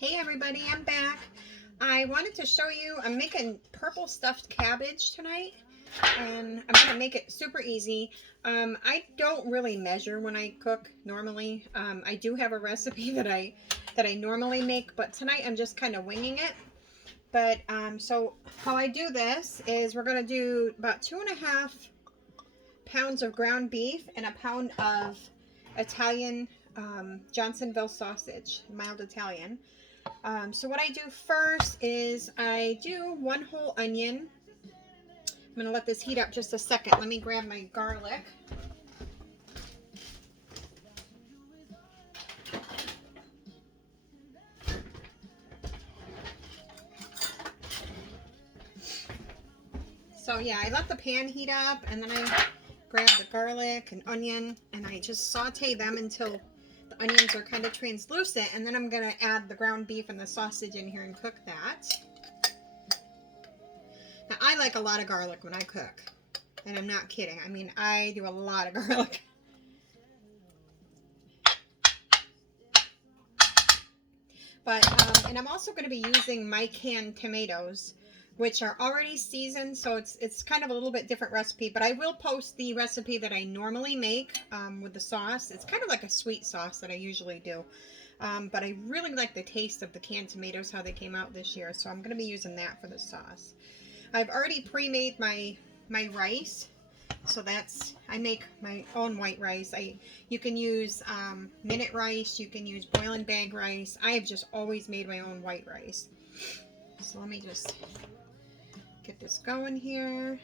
Hey everybody, I'm back. I wanted to show you, I'm making purple stuffed cabbage tonight, and I'm going to make it super easy. I don't really measure when I cook normally. I do have a recipe that I normally make, but tonight I'm just kind of winging it. But so how I do this is we're going to do about 2.5 pounds of ground beef and a pound of Italian Johnsonville sausage, mild Italian. So what I do first is I do 1 whole onion. I'm going to let this heat up just a second. Let me grab my garlic. So yeah, I let the pan heat up, and then I grab the garlic and onion, and I just saute them until the onions are kind of translucent, and then I'm going to add the ground beef and the sausage in here and cook that. Now, I like a lot of garlic when I cook, and I'm not kidding. I mean, I do a lot of garlic. But, and I'm also going to be using my canned tomatoes, which are already seasoned, so it's kind of a little bit different recipe, but I will post the recipe that I normally make with the sauce. It's kind of like a sweet sauce that I usually do, but I really like the taste of the canned tomatoes, how they came out this year, so I'm going to be using that for the sauce. I've already pre-made my rice. So that's, I make my own white rice. You can use minute rice, you can use boiling bag rice. I have just always made my own white rice. So let me just get this going here.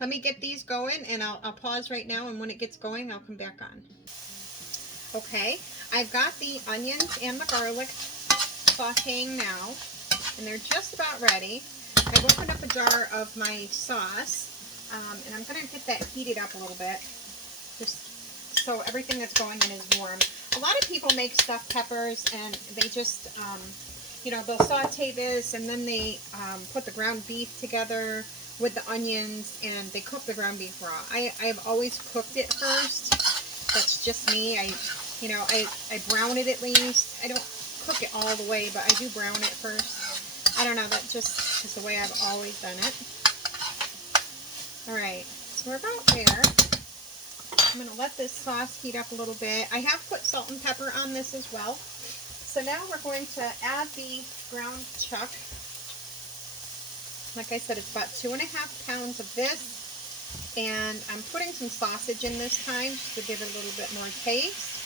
Let me get these going, and I'll pause right now, and when it gets going, I'll come back on. Okay, I've got the onions and the garlic sauteing now, and they're just about ready. I've opened up a jar of my sauce, and I'm going to get that heated up a little bit, just so everything that's going in is warm. A lot of people make stuffed peppers, and they just, they'll saute this, and then they put the ground beef together with the onions, and they cook the ground beef raw. I've always cooked it first. That's just me. I brown it at least. I don't cook it all the way, but I do brown it first. I don't know, that just is the way I've always done it. Alright, so we're about there. I'm going to let this sauce heat up a little bit. I have put salt and pepper on this as well. So now we're going to add the ground chuck. Like I said, it's about 2.5 pounds of this. And I'm putting some sausage in this time to give it a little bit more taste.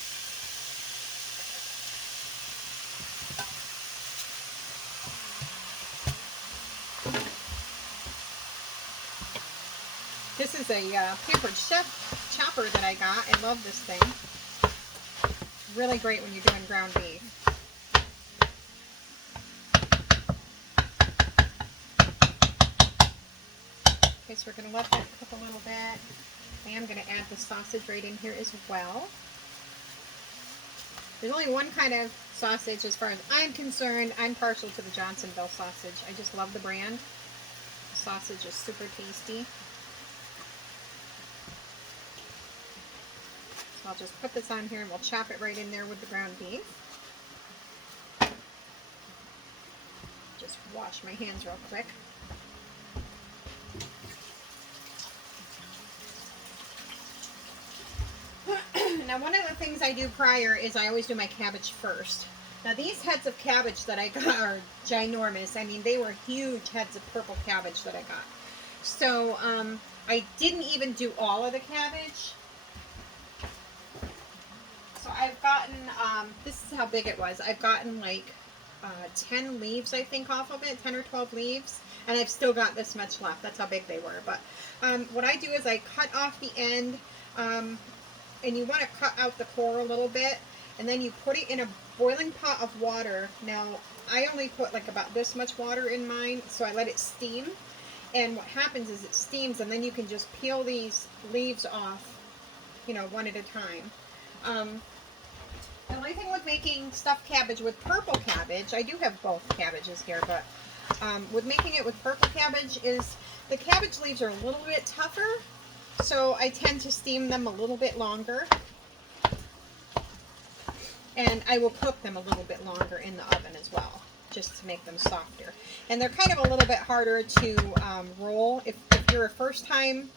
This is a Pampered Chef chopper that I got. I love this thing. Really great when you're doing ground beef. Okay, so we're going to let that cook a little bit. I am going to add the sausage right in here as well. There's only one kind of sausage as far as I'm concerned. I'm partial to the Johnsonville sausage. I just love the brand. The sausage is super tasty. So I'll just put this on here and we'll chop it right in there with the ground beef. Just wash my hands real quick. Now, one of the things I do prior is I always do my cabbage first. Now, these heads of cabbage that I got are ginormous. I mean, they were huge heads of purple cabbage that I got. So, I didn't even do all of the cabbage. So, I've gotten, this is how big it was. I've gotten like 10 leaves, I think, off of it, 10 or 12 leaves. And I've still got this much left. That's how big they were. But what I do is I cut off the end. And you want to cut out the core a little bit, and then you put it in a boiling pot of water. Now, I only put like about this much water in mine, so I let it steam. And what happens is it steams, and then you can just peel these leaves off, one at a time. The only thing with making stuffed cabbage with purple cabbage, I do have both cabbages here, but with making it with purple cabbage is the cabbage leaves are a little bit tougher. So I tend to steam them a little bit longer. And I will cook them a little bit longer in the oven as well, just to make them softer. And they're kind of a little bit harder to roll. If you're a first time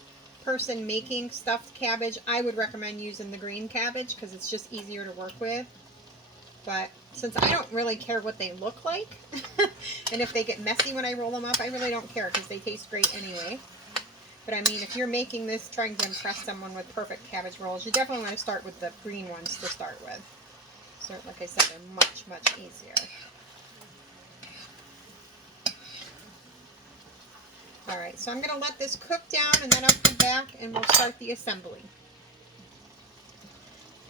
person making stuffed cabbage, I would recommend using the green cabbage because it's just easier to work with. But since I don't really care what they look like, and if they get messy when I roll them up, I really don't care because they taste great anyway. But I mean, if you're making this, trying to impress someone with perfect cabbage rolls, you definitely want to start with the green ones to start with. So, like I said, they're much, much easier. Alright, so I'm going to let this cook down and then I'll come back and we'll start the assembly.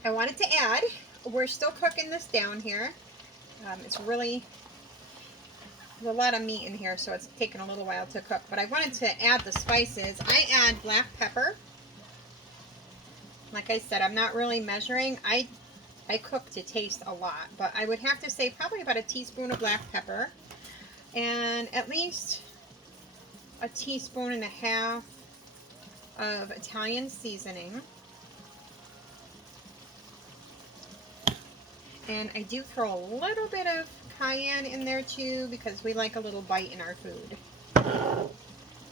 I wanted to add, we're still cooking this down here. It's really, there's a lot of meat in here, so it's taken a little while to cook. But I wanted to add the spices. I add black pepper. Like I said, I'm not really measuring. I cook to taste a lot, but I would have to say probably about a teaspoon of black pepper and at least a teaspoon and a half of Italian seasoning. And I do throw a little bit of cayenne in there too because we like a little bite in our food.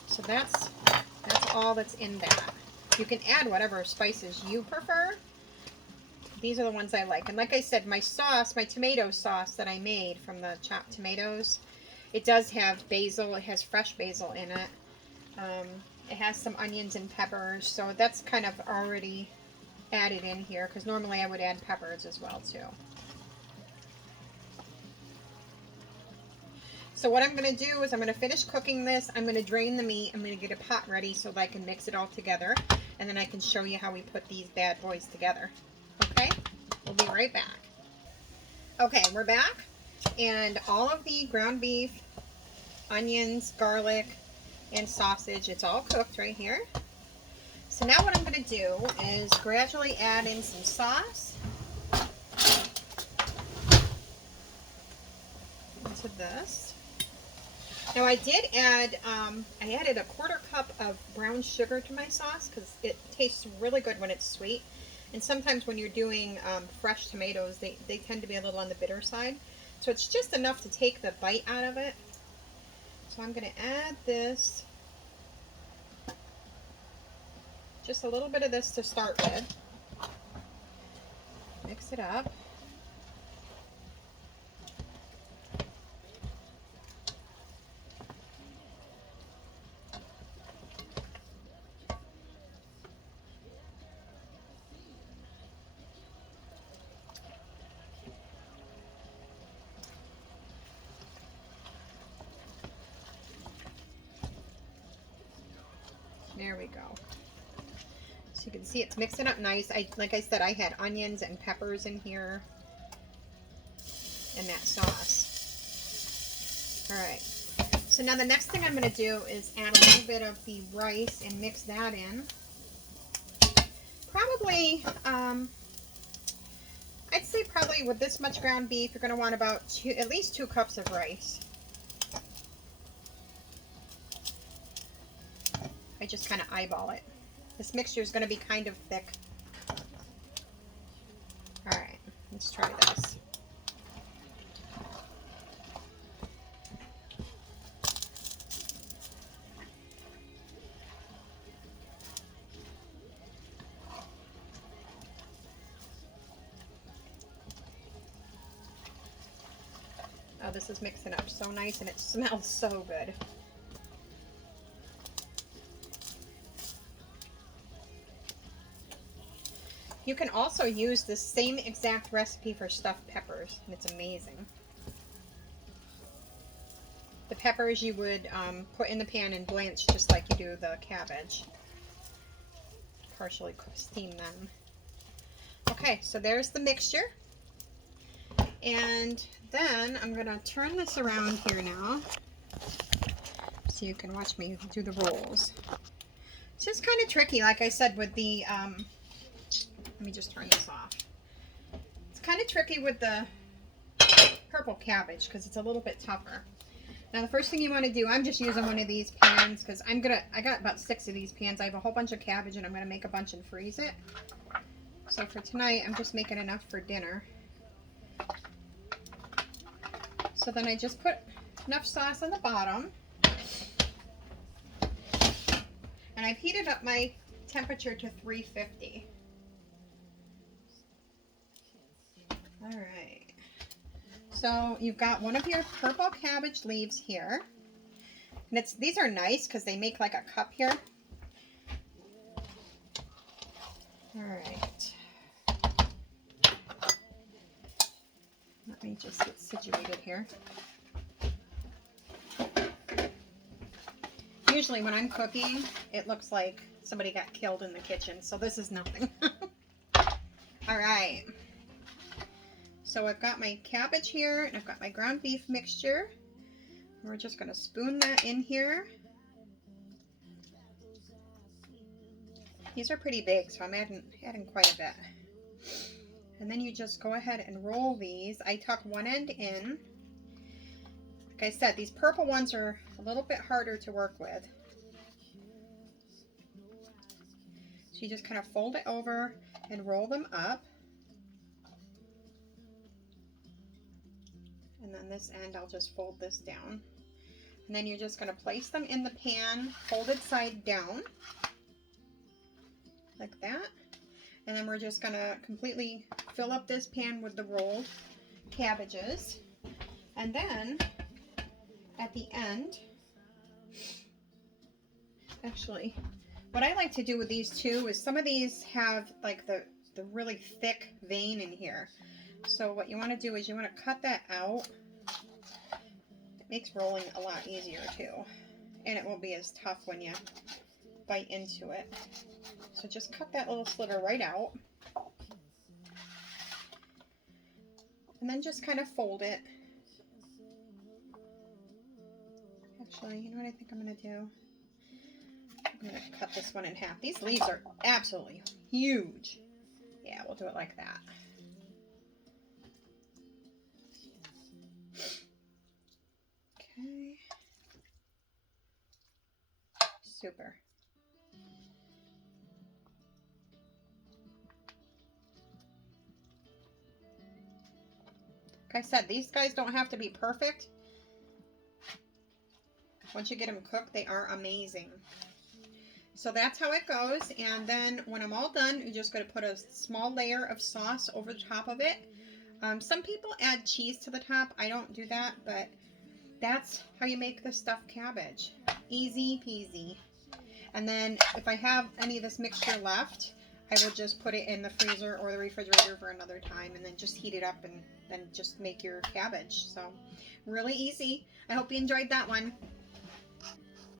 So that's all that's in that. You can add whatever spices you prefer. These are the ones I like. And like I said, my sauce, my tomato sauce that I made from the chopped tomatoes, it does have basil. It has fresh basil in it. It has some onions and peppers. So that's kind of already added in here because normally I would add peppers as well too. So what I'm going to do is I'm going to finish cooking this. I'm going to drain the meat. I'm going to get a pot ready so that I can mix it all together. And then I can show you how we put these bad boys together. Okay? We'll be right back. Okay, we're back. And all of the ground beef, onions, garlic, and sausage, it's all cooked right here. So now what I'm going to do is gradually add in some sauce into this. Now I did add, I added a 1/4 cup of brown sugar to my sauce because it tastes really good when it's sweet. And sometimes when you're doing fresh tomatoes, they tend to be a little on the bitter side. So it's just enough to take the bite out of it. So I'm going to add this, just a little bit of this to start with. Mix it up. There we go. So you can see it's mixing up nice. Like I said, I had onions and peppers in here and that sauce. All right. So now the next thing I'm going to do is add a little bit of the rice and mix that in. Probably, I'd say probably with this much ground beef, you're going to want about at least 2 cups of rice. I just kind of eyeball it. This mixture is going to be kind of thick. All right, let's try this. Oh, this is mixing up so nice and it smells so good. You can also use the same exact recipe for stuffed peppers, and it's amazing. The peppers you would put in the pan and blanch just like you do the cabbage. Partially steam them. Okay, so there's the mixture. And then I'm going to turn this around here now so you can watch me do the rolls. It's just kind of tricky, like I said, with the... let me just turn this off. It's kind of tricky with the purple cabbage because it's a little bit tougher. Now the first thing you want to do, I'm just using one of these pans because I got about 6 of these pans. I have a whole bunch of cabbage and I'm going to make a bunch and freeze it. So for tonight, I'm just making enough for dinner. So then I just put enough sauce on the bottom. And I've heated up my temperature to 350. All right. So you've got one of your purple cabbage leaves here. And these are nice because they make like a cup here. All right. Let me just get situated here. Usually when I'm cooking, it looks like somebody got killed in the kitchen, so this is nothing. All right. So I've got my cabbage here, and I've got my ground beef mixture. We're just going to spoon that in here. These are pretty big, so I'm adding quite a bit. And then you just go ahead and roll these. I tuck one end in. Like I said, these purple ones are a little bit harder to work with. So you just kind of fold it over and roll them up. And then this end, I'll just fold this down. And then you're just going to place them in the pan, folded side down, like that. And then we're just going to completely fill up this pan with the rolled cabbages. And then at the end, actually, what I like to do with these two is some of these have like the really thick vein in here. So what you want to do is you want to cut that out. It makes rolling a lot easier too. And it won't be as tough when you bite into it. So just cut that little sliver right out. And then just kind of fold it. Actually, you know what I think I'm going to do? I'm going to cut this one in half. These leaves are absolutely huge. Yeah, we'll do it like that. Okay. Super. Like I said, these guys don't have to be perfect. Once you get them cooked, they are amazing. So that's how it goes. And then when I'm all done, you're just going to put a small layer of sauce over the top of it. Some people add cheese to the top. I don't do that, but that's how you make the stuffed cabbage. Easy peasy. And then if I have any of this mixture left, I will just put it in the freezer or the refrigerator for another time and then just heat it up and then just make your cabbage. So really easy. I hope you enjoyed that one.